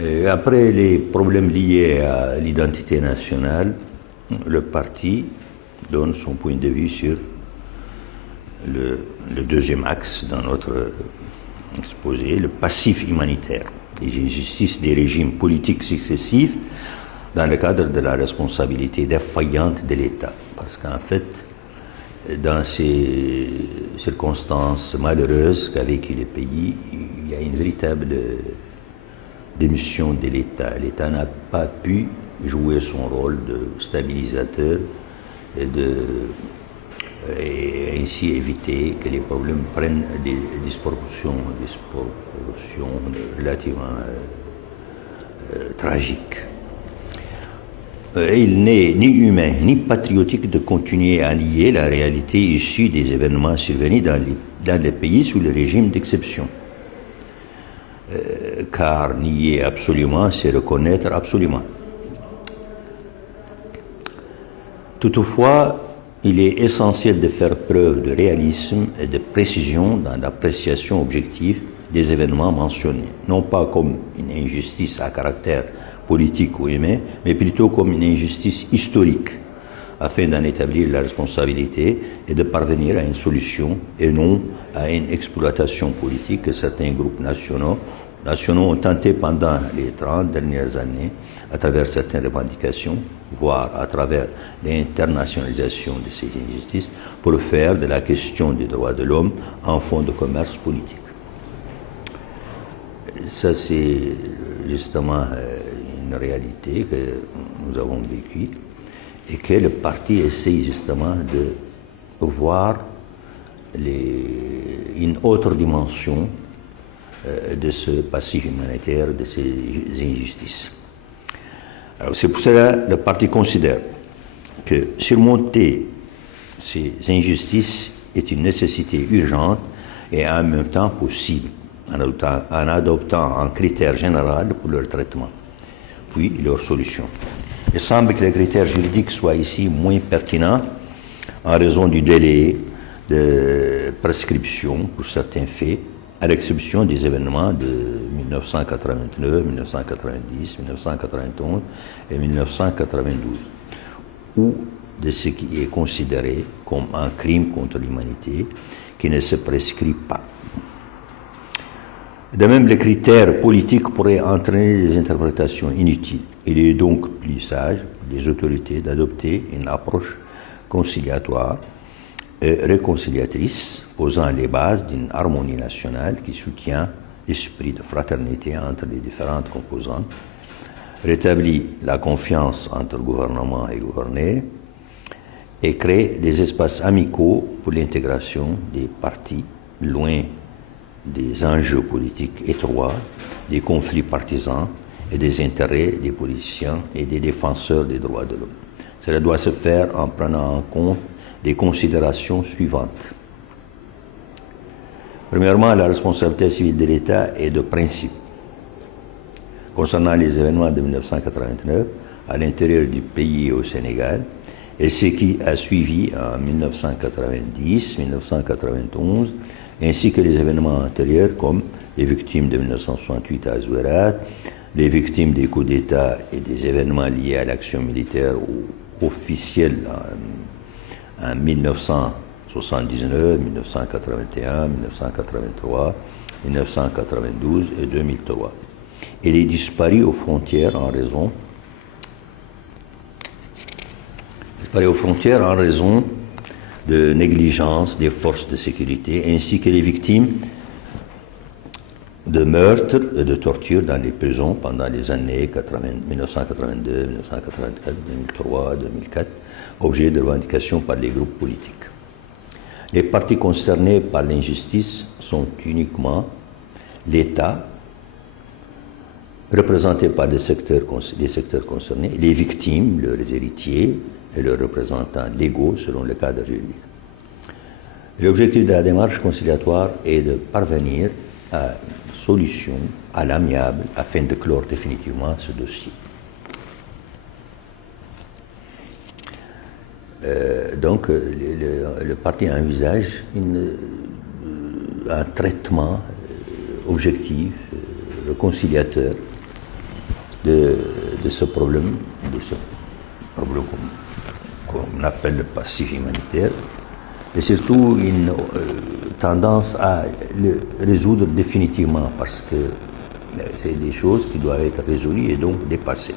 Et après les problèmes liés à l'identité nationale, le parti donne son point de vue sur le deuxième axe dans notre exposé, le passif humanitaire, les injustices des régimes politiques successifs dans le cadre de la responsabilité défaillante de l'État. Parce qu'en fait, dans ces circonstances malheureuses qu'a vécu le pays, il y a une véritable démission de l'État. L'État n'a pas pu jouer son rôle de stabilisateur et ainsi éviter que les problèmes prennent des disproportions relativement tragiques. Il n'est ni humain ni patriotique de continuer à nier la réalité issue des événements survenus dans les pays sous le régime d'exception. Car nier absolument, c'est reconnaître absolument. Toutefois, il est essentiel de faire preuve de réalisme et de précision dans l'appréciation objective des événements mentionnés, non pas comme une injustice à caractère politique ou humain, mais plutôt comme une injustice historique, afin d'en établir la responsabilité et de parvenir à une solution et non à une exploitation politique que certains groupes nationaux ont tenté pendant les 30 dernières années, à travers certaines revendications, voire à travers l'internationalisation de ces injustices, pour faire de la question des droits de l'homme un fonds de commerce politique. Ça, c'est justement une réalité que nous avons vécue et que le parti essaye justement de voir une autre dimension de ce passif humanitaire, de ces injustices. Alors, c'est pour cela que le parti considère que surmonter ces injustices est une nécessité urgente et en même temps possible, en adoptant un critère général pour leur traitement, puis leur solution. Il semble que les critères juridiques soient ici moins pertinents en raison du délai de prescription pour certains faits, à l'exception des événements de 1989, 1990, 1991 et 1992, ou de ce qui est considéré comme un crime contre l'humanité qui ne se prescrit pas. De même, les critères politiques pourraient entraîner des interprétations inutiles. Il est donc plus sage pour les autorités d'adopter une approche conciliatoire et réconciliatrice, posant les bases d'une harmonie nationale qui soutient l'esprit de fraternité entre les différentes composantes, rétablit la confiance entre gouvernement et gouvernés, et crée des espaces amicaux pour l'intégration des partis, loin des enjeux politiques étroits, des conflits partisans et des intérêts des politiciens et des défenseurs des droits de l'homme. Cela doit se faire en prenant en compte les considérations suivantes. Premièrement, la responsabilité civile de l'État est de principe. Concernant les événements de 1989, à l'intérieur du pays et au Sénégal, et ce qui a suivi en 1990, 1991, ainsi que les événements antérieurs comme les victimes de 1968 à Zouérate, les victimes des coups d'État et des événements liés à l'action militaire ou officielle en 1979, 1981, 1983, 1992 et 2003. Et les disparus aux frontières en raison de négligence des forces de sécurité, ainsi que les victimes de meurtres et de tortures dans les prisons pendant les années 1982, 1984, 2003, 2004, objet de revendication par les groupes politiques. Les parties concernées par l'injustice sont uniquement l'État, représenté par les secteurs concernés, les victimes, leurs héritiers et leurs représentants légaux selon le cadre juridique. L'objectif de la démarche conciliatoire est de parvenir à une solution à l'amiable afin de clore définitivement ce dossier. Donc, le parti envisage un traitement objectif, conciliateur de ce problème qu'on appelle le passif humanitaire, et surtout une tendance à le résoudre définitivement, parce que c'est des choses qui doivent être résolues et donc dépassées.